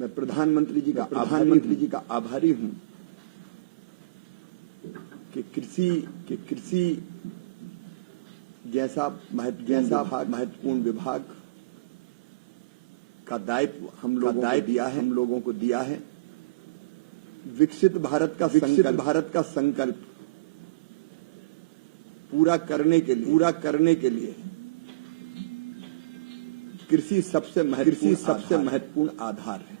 मैं प्रधानमंत्री जी का आभारी हूं कि कृषि जैसा महत्वपूर्ण विभाग का दायित्व हम लोगों को दिया है। विकसित भारत का संकल्प पूरा करने के लिए कृषि सबसे महत्वपूर्ण आधार है।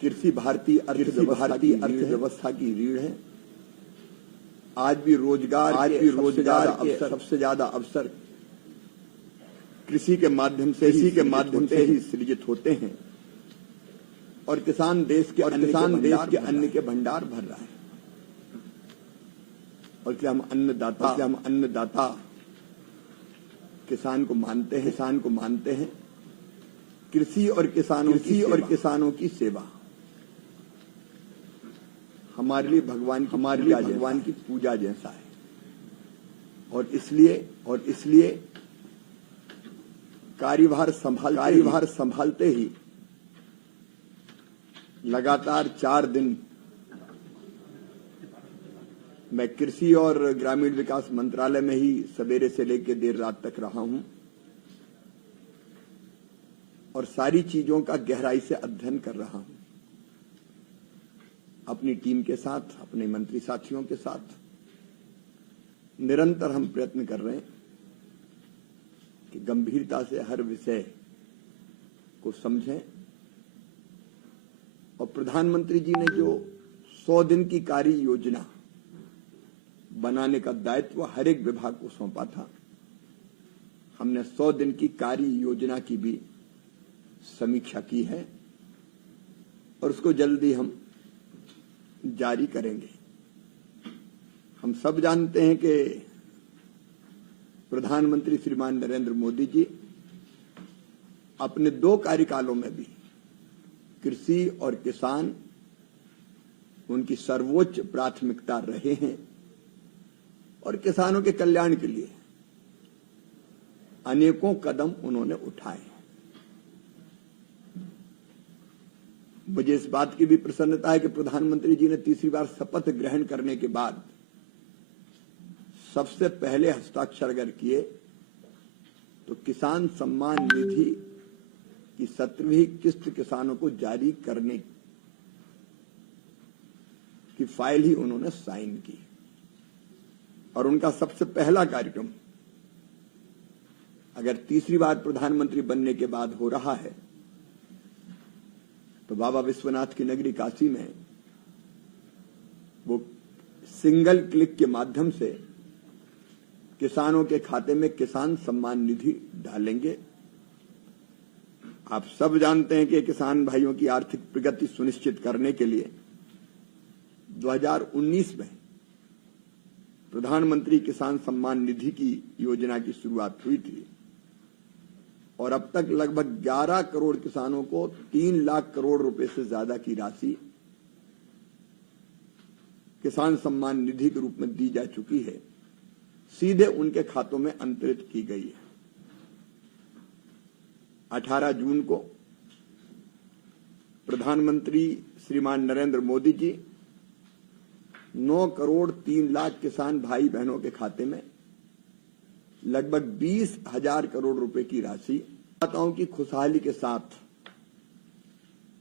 कृषि भारतीय अर्थव्यवस्था की रीढ़ है। आज भी रोजगार के सबसे ज्यादा अवसर कृषि के माध्यम से ही सृजित होते हैं और किसान देश के अन्न के भंडार भर रहा है। और इसलिए हम अन्नदाता किसान को मानते हैं। कृषि और किसानों की सेवा हमारे लिए भगवान की पूजा जैसा है। और इसलिए कार्यभार संभालते ही लगातार 4 दिन मैं कृषि और ग्रामीण विकास मंत्रालय में ही सवेरे से लेकर देर रात तक रहा हूं और सारी चीजों का गहराई से अध्ययन कर रहा हूं। अपनी टीम के साथ, अपने मंत्री साथियों के साथ निरंतर हम प्रयत्न कर रहे हैं कि गंभीरता से हर विषय को समझें। और प्रधानमंत्री जी ने जो 100 दिन की कार्य योजना बनाने का दायित्व हर एक विभाग को सौंपा था, हमने 100 दिन की कार्य योजना की भी समीक्षा की है और उसको जल्दी हम जारी करेंगे। हम सब जानते हैं कि प्रधानमंत्री श्रीमान नरेंद्र मोदी जी अपने 2 कार्यकालों में भी कृषि और किसान उनकी सर्वोच्च प्राथमिकता रहे हैं और किसानों के कल्याण के लिए अनेकों कदम उन्होंने उठाए। मुझे इस बात की भी प्रसन्नता है कि प्रधानमंत्री जी ने तीसरी बार शपथ ग्रहण करने के बाद सबसे पहले हस्ताक्षर अगर किए तो किसान सम्मान निधि की 17वीं किस्त किसानों को जारी करने की फाइल ही उन्होंने साइन की। और उनका सबसे पहला कार्यक्रम अगर तीसरी बार प्रधानमंत्री बनने के बाद हो रहा है तो बाबा विश्वनाथ की नगरी काशी में वो सिंगल क्लिक के माध्यम से किसानों के खाते में किसान सम्मान निधि डालेंगे। आप सब जानते हैं कि किसान भाइयों की आर्थिक प्रगति सुनिश्चित करने के लिए 2019 में प्रधानमंत्री किसान सम्मान निधि की योजना की शुरुआत हुई थी और अब तक लगभग 11 करोड़ किसानों को 3 लाख करोड़ रुपए से ज्यादा की राशि किसान सम्मान निधि के रूप में दी जा चुकी है, सीधे उनके खातों में अंतरित की गई है। 18 जून को प्रधानमंत्री श्रीमान नरेंद्र मोदी जी 9 करोड़ 3 लाख किसान भाई बहनों के खाते में लगभग 20,000 करोड़ रुपए की राशि मतदाताओं की खुशहाली के साथ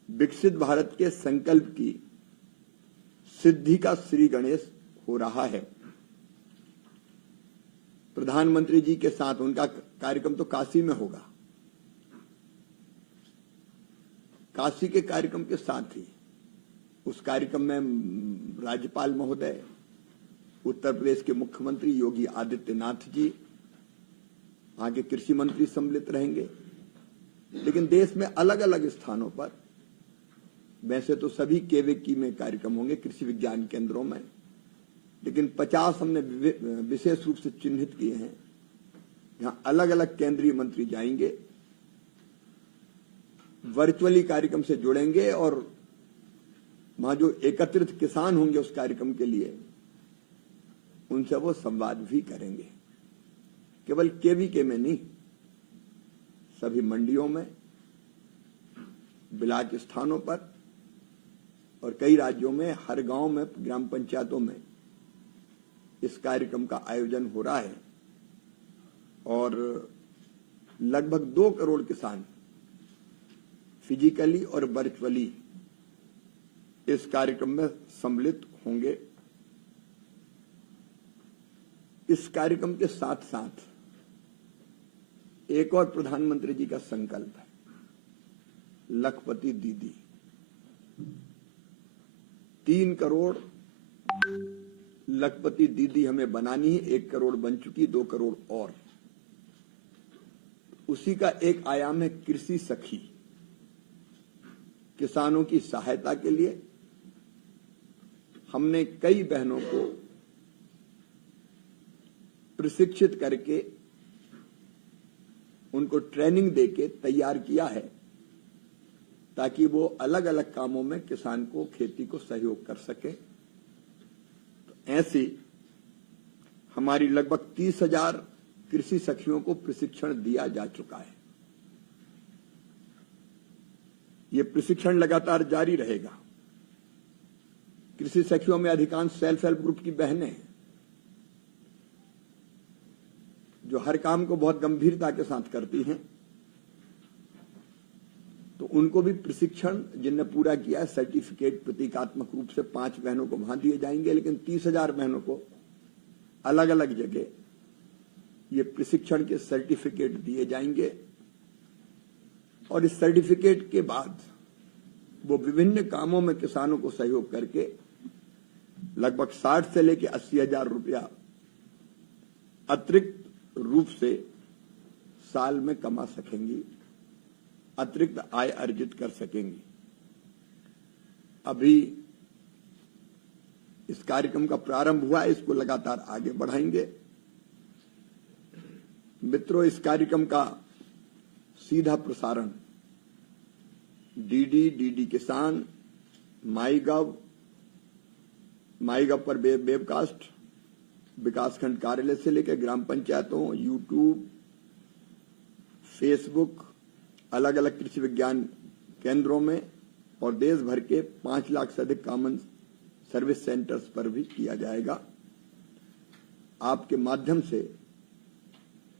विकसित भारत के संकल्प की सिद्धि का श्री गणेश हो रहा है। प्रधानमंत्री जी के साथ उनका कार्यक्रम तो काशी में होगा। काशी के कार्यक्रम के साथ ही उस कार्यक्रम में राज्यपाल महोदय, उत्तर प्रदेश के मुख्यमंत्री योगी आदित्यनाथ जी, वहां के कृषि मंत्री सम्मिलित रहेंगे। लेकिन देश में अलग अलग स्थानों पर, वैसे तो सभी केवीकी में कार्यक्रम होंगे, कृषि विज्ञान केंद्रों में, लेकिन 50 हमने विशेष रूप से चिन्हित किए हैं जहां अलग अलग केंद्रीय मंत्री जाएंगे, वर्चुअली कार्यक्रम से जुड़ेंगे और वहां जो एकत्रित किसान होंगे उस कार्यक्रम के लिए उनसे वो संवाद भी करेंगे। केवल केवीके में नहीं, सभी मंडियों में ब्लॉक स्थानों पर और कई राज्यों में हर गांव में ग्राम पंचायतों में इस कार्यक्रम का आयोजन हो रहा है और लगभग 2 करोड़ किसान फिजिकली और वर्चुअली इस कार्यक्रम में सम्मिलित होंगे। इस कार्यक्रम के साथ साथ एक और प्रधानमंत्री जी का संकल्प है, लखपति दीदी। 3 करोड़ लखपति दीदी हमें बनानी है। 1 करोड़ बन चुकी, 2 करोड़ और। उसी का एक आयाम है कृषि सखी। किसानों की सहायता के लिए हमने कई बहनों को प्रशिक्षित करके उनको ट्रेनिंग देके तैयार किया है ताकि वो अलग अलग कामों में किसान को, खेती को सहयोग कर सके। तो ऐसी हमारी लगभग 30,000 कृषि सखियों को प्रशिक्षण दिया जा चुका है। ये प्रशिक्षण लगातार जारी रहेगा। कृषि सखियों में अधिकांश सेल्फ हेल्प ग्रुप की बहनें हैं जो हर काम को बहुत गंभीरता के साथ करती हैं। तो उनको भी प्रशिक्षण जिनने पूरा किया है, सर्टिफिकेट प्रतीकात्मक रूप से 5 बहनों को वहां दिए जाएंगे, लेकिन 30,000 बहनों को अलग अलग जगह ये प्रशिक्षण के सर्टिफिकेट दिए जाएंगे और इस सर्टिफिकेट के बाद वो विभिन्न कामों में किसानों को सहयोग करके लगभग 60 से लेकर 80,000 रुपया अतिरिक्त रूप से साल में कमा सकेंगी, अतिरिक्त आय अर्जित कर सकेंगी। अभी इस कार्यक्रम का प्रारंभ हुआ है, इसको लगातार आगे बढ़ाएंगे। मित्रों, इस कार्यक्रम का सीधा प्रसारण डीडी किसान, माईगव पर वेबकास्ट, विकासखंड कार्यालय से लेकर ग्राम पंचायतों, यूट्यूब, फेसबुक, अलग अलग कृषि विज्ञान केंद्रों में और देश भर के 5 लाख से अधिक कॉमन सर्विस सेंटर्स पर भी किया जाएगा। आपके माध्यम से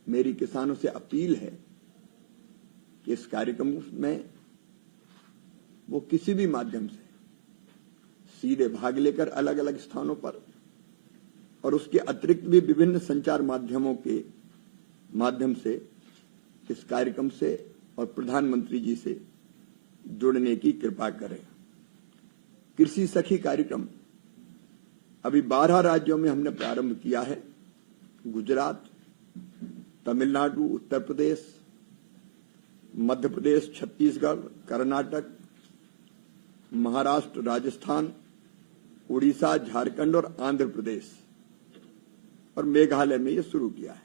मेरी किसानों से अपील है कि इस कार्यक्रम में वो किसी भी माध्यम से सीधे भाग लेकर अलग अलग स्थानों पर और उसके अतिरिक्त भी विभिन्न संचार माध्यमों के माध्यम से इस कार्यक्रम से और प्रधानमंत्री जी से जुड़ने की कृपा करें। कृषि सखी कार्यक्रम अभी 12 राज्यों में हमने प्रारंभ किया है। गुजरात, तमिलनाडु, उत्तर प्रदेश, मध्य प्रदेश, छत्तीसगढ़, कर्नाटक, महाराष्ट्र, राजस्थान, उड़ीसा, झारखंड और आंध्र प्रदेश और मेघालय में ये शुरू किया है।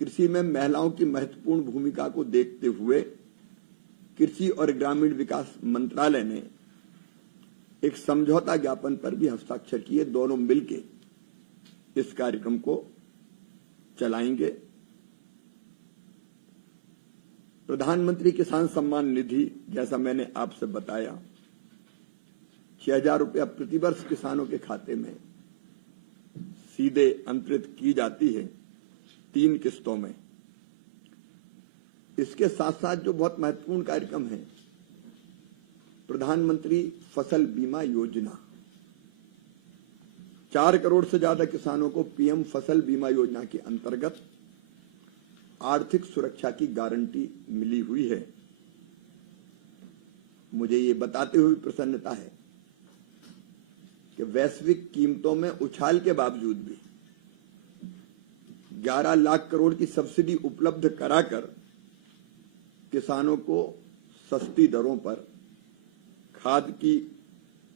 कृषि में महिलाओं की महत्वपूर्ण भूमिका को देखते हुए कृषि और ग्रामीण विकास मंत्रालय ने एक समझौता ज्ञापन पर भी हस्ताक्षर किए। दोनों मिलकर इस कार्यक्रम को चलाएंगे। प्रधानमंत्री किसान सम्मान निधि, जैसा मैंने आपसे बताया, 6,000 रुपया प्रतिवर्ष किसानों के खाते में सीधे अंतरित की जाती है 3 किस्तों में। इसके साथ साथ जो बहुत महत्वपूर्ण कार्यक्रम है, प्रधानमंत्री फसल बीमा योजना, 4 करोड़ से ज्यादा किसानों को पीएम फसल बीमा योजना के अंतर्गत आर्थिक सुरक्षा की गारंटी मिली हुई है। मुझे ये बताते हुए प्रसन्नता है कि वैश्विक कीमतों में उछाल के बावजूद भी 11 लाख करोड़ की सब्सिडी उपलब्ध कराकर किसानों को सस्ती दरों पर खाद की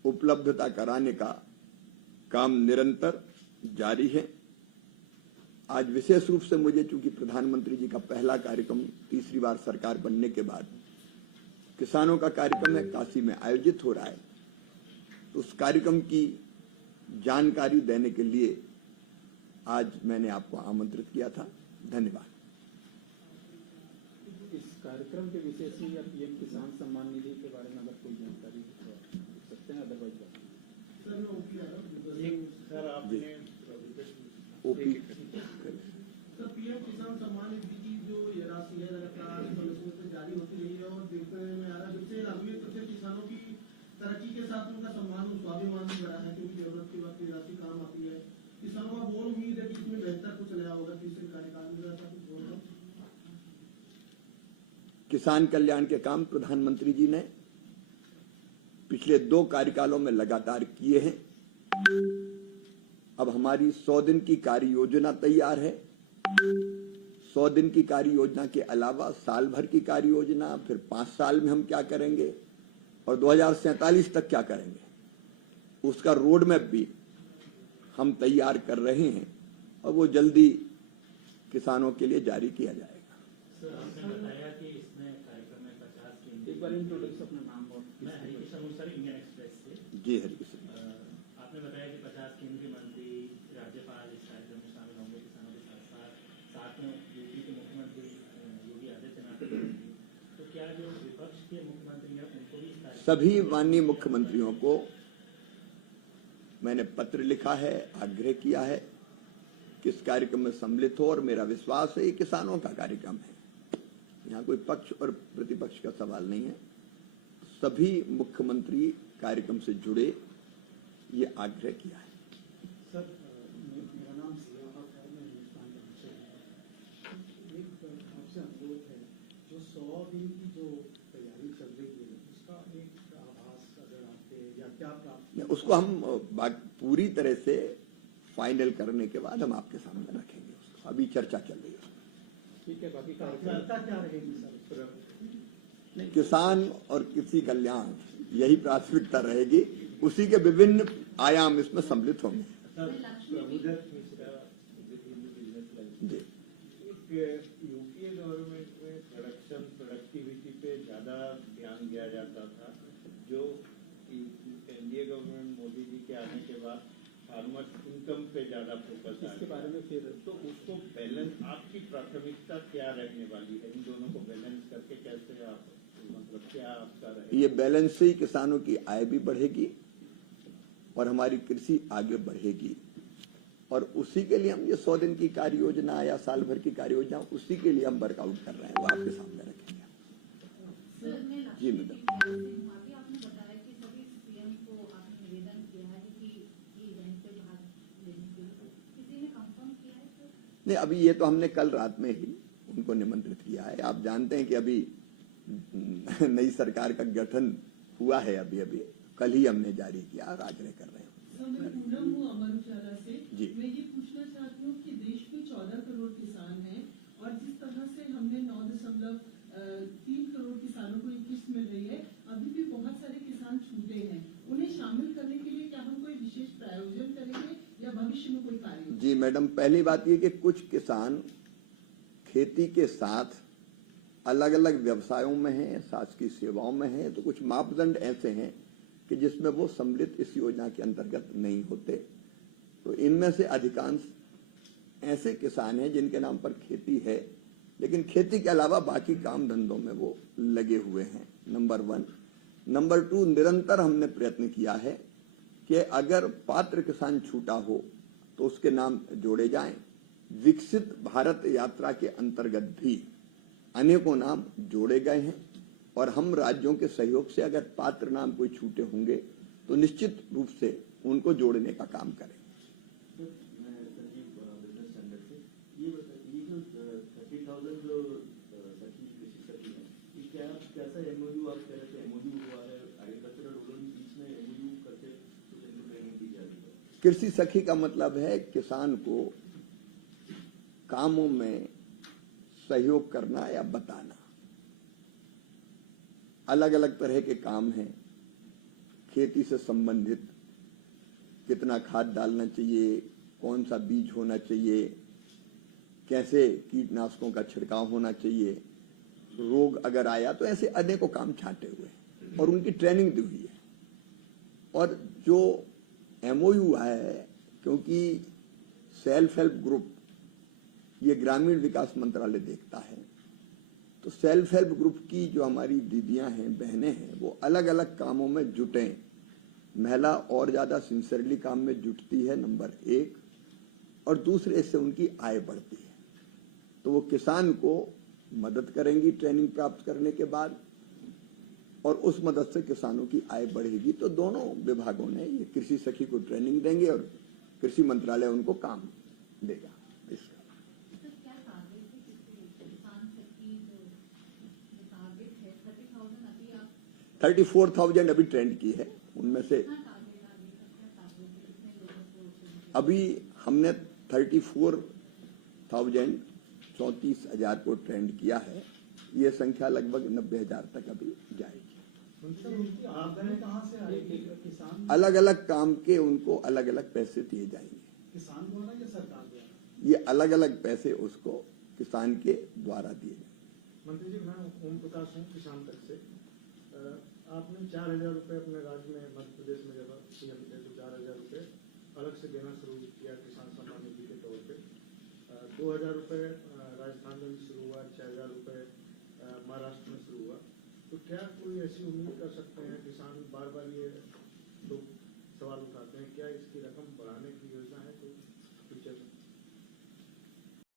उपलब्धता कराने का काम निरंतर जारी है। आज विशेष रूप से मुझे, चूंकि प्रधानमंत्री जी का पहला कार्यक्रम तीसरी बार सरकार बनने के बाद किसानों का कार्यक्रम है, काशी में आयोजित हो रहा है, तो उस कार्यक्रम की जानकारी देने के लिए आज मैंने आपको आमंत्रित किया था। धन्यवाद। कार्यक्रम के विषय से या पीएम किसान सम्मान निधि के बारे में अगर कोई जानकारी हो तो पूछ सकते हैं, अदरवाइज सर आपने ओपी सर पीएम किसान सम्मान निधि की जो ये राशि है लगातार समय से जारी होती रही है और देखने में आ रहा है जिससे अमीर तबके किसानों की तरक्की के साथ उनका सम्मान और स्वाभिमान भी बढ़ा है, क्योंकि जरूरत के वक्त राशि काम आती है। किसानों का बहुत उम्मीद है कि इसमें बेहतर कुछ नया होगा, तीसरे कार्यकाल में ऐसा कुछ होगा। किसान कल्याण के काम प्रधानमंत्री जी ने पिछले 2 कार्यकालों में लगातार किए हैं। अब हमारी 100 दिन की कार्य योजना तैयार है। 100 दिन की कार्य योजना के अलावा साल भर की कार्य योजना, फिर 5 साल में हम क्या करेंगे और 2047 तक क्या करेंगे, उसका रोड मैप भी हम तैयार कर रहे हैं और वो जल्दी किसानों के लिए जारी किया जाएगा। सर आपने बताया कि इसमें कार्यक्रम में 50 केंद्रीय, एक बार इंट्रोडक्शन अपना नाम और मैं हरिकिशन हूँ सर, इंडियन एक्सप्रेस से। जी हरिकिशन, आपने बताया कि 50 केंद्रीय मंत्री, राज्यपाल इस कार्यक्रम में शामिल होंगे किसानों के साथ में यूपी के मुख्यमंत्री योगी आदित्यनाथ, तो क्या जो विपक्ष के मुख्यमंत्री हैं उनको भी सभी माननीय मुख्यमंत्रियों को मैंने पत्र लिखा है, आग्रह किया है कि इस कार्यक्रम में सम्मिलित हो, और मेरा विश्वास है ये किसानों का कार्यक्रम है, यहाँ कोई पक्ष और प्रतिपक्ष का सवाल नहीं है। सभी मुख्यमंत्री कार्यक्रम से जुड़े, ये आग्रह किया है। सर मेरा नाम सियाहत है, मैं हिंदुस्तान का विषय है। एक आपसे अनुरोध है, जो 100 दिन की जो तैयारी चल रही है उसका एक आभास अगर आपके या क्या प्राप्त, उसको हम पूरी तरह से फाइनल करने के बाद हम आपके सामने रखेंगे। उसको अभी चर्चा चल रही है। ठीक है, बाकी चर्चा क्या रहेगी सर? किसान और कृषि कल्याण यही प्राथमिकता रहेगी, उसी के विभिन्न आयाम इसमें सम्मिलित होंगे। जी, यूपीए गवर्नमेंट में प्रोडक्शन प्रोडक्टिविटी पे ज्यादा ध्यान दिया जाता था, जो एनडीए गवर्नमेंट मोदी जी के आने के बाद फार्मर्स इनकम पे ज्यादा फोकस है। इसके बारे में फिर तो उसको बैलेंस, आपकी प्राथमिकता क्या रहने वाली है? इन दोनों को बैलेंस करके कैसे आप, मतलब क्या आपका रहेगा? ये बैलेंस से ही किसानों की आय भी बढ़ेगी और हमारी कृषि आगे बढ़ेगी, और उसी के लिए हम ये 100 दिन की कार्य योजना या साल भर की कार्य योजना, उसी के लिए हम वर्कआउट कर रहे हैं, वो आपके सामने रखेंगे। जी मैडम, आपने बताया कि सभी सीएम को आपने निवेदन किया है कि इवेंट पे भाग लेने के लिए, किसी ने कंफर्म किया है सर? नहीं, अभी ये तो हमने कल रात में ही उनको निमंत्रित किया है। आप जानते हैं कि अभी नई सरकार का गठन हुआ है, अभी कल ही हमने जारी किया और आग्रह कर रहे हैं। मैं पूनम हूँ अमर उजाला से। जी। मैं ये पूछना चाहती हूँ कि देश में 14 करोड़ किसान हैं और जिस तरह से हमने 9.3 करोड़ किसानों को ये किस्त मिल रही है, अभी भी बहुत सारे किसान छूटे हैं। उन्हें शामिल करने के लिए क्या हम कोई विशेष प्रायोजन करेंगे या भविष्य में कोई कार्य? जी मैडम, पहली बात ये कि कुछ किसान खेती के साथ अलग अलग व्यवसायों में हैं, शासकीय सेवाओं में हैं, तो कुछ मापदंड ऐसे हैं कि जिसमें वो सम्मिलित इस योजना के अंतर्गत नहीं होते। तो इनमें से अधिकांश ऐसे किसान हैं जिनके नाम पर खेती है, लेकिन खेती के अलावा बाकी काम धंधों में वो लगे हुए हैं, नंबर 1। नंबर 2, निरंतर हमने प्रयत्न किया है कि अगर पात्र किसान छूटा हो तो उसके नाम जोड़े जाएं। विकसित भारत यात्रा के अंतर्गत भी अनेकों नाम जोड़े गए हैं, और हम राज्यों के सहयोग से अगर पात्र नाम कोई छूटे होंगे तो निश्चित रूप से उनको जोड़ने का काम करें। ये जो 30,000 जो सखी कृषि सखी है, ये क्या कैसा एमओयू आप कह रहे थे? एमओयू हुआ है एग्रीकल्चरल रूरल बीच में, एमओयू करके कुछ इनको ट्रेनिंग दी जा रही है। कृषि सखी का मतलब है किसान को कामों में सहयोग करना या बताना। अलग अलग तरह के काम हैं, खेती से संबंधित, कितना खाद डालना चाहिए, कौन सा बीज होना चाहिए, कैसे कीटनाशकों का छिड़काव होना चाहिए, रोग अगर आया तो ऐसे अनेकों काम छांटे हुए हैं और उनकी ट्रेनिंग दी हुई है। और जो एमओयू है, क्योंकि सेल्फ हेल्प ग्रुप ये ग्रामीण विकास मंत्रालय देखता है, तो सेल्फ हेल्प ग्रुप की जो हमारी दीदियां हैं, बहनें हैं, वो अलग अलग कामों में जुटे। महिला और ज्यादा सिंसियरली काम में जुटती है, नंबर 1, और दूसरे से उनकी आय बढ़ती है। तो वो किसान को मदद करेंगी ट्रेनिंग प्राप्त करने के बाद, और उस मदद से किसानों की आय बढ़ेगी। तो दोनों विभागों ने ये कृषि सखी को ट्रेनिंग देंगे और कृषि मंत्रालय उनको काम देगा। इसका सर क्या टारगेट है किसान सखी जो टारगेट है 30,000 अभी आप 34,000 अभी ट्रेंड की है, उनमें से कितना टारगेट आगे का क्या टारगेट है, कितने लोगों को अभी हमने 34,000 को ट्रेंड किया है। ये संख्या लगभग 90,000 तक अभी जाएगी। सर उनकी आमदनी कहाँ से आएगी? किसान अलग अलग काम के उनको अलग अलग पैसे दिए जाएंगे। किसान द्वारा या सरकार द्वारा? ये अलग अलग पैसे उसको किसान के द्वारा दिए जाएंगे। मंत्री जी, मैं ओम प्रकाश हूँ किसान तक से। आपने 4,000 रुपये अपने राज्य में, मध्य प्रदेश में जब सीएम थे तो 4,000 रुपये अलग से देना शुरू किया किसान सम्मान निधि के तौर पे। 2,000 रुपये राजस्थान में भी शुरू हुआ, 6,000 रुपये महाराष्ट्र में शुरू हुआ। तो क्या कोई ऐसी उम्मीद कर सकते हैं, किसान बार बार ये लोग सवाल उठाते हैं, क्या इसकी रकम बढ़ाने की योजना है कोई?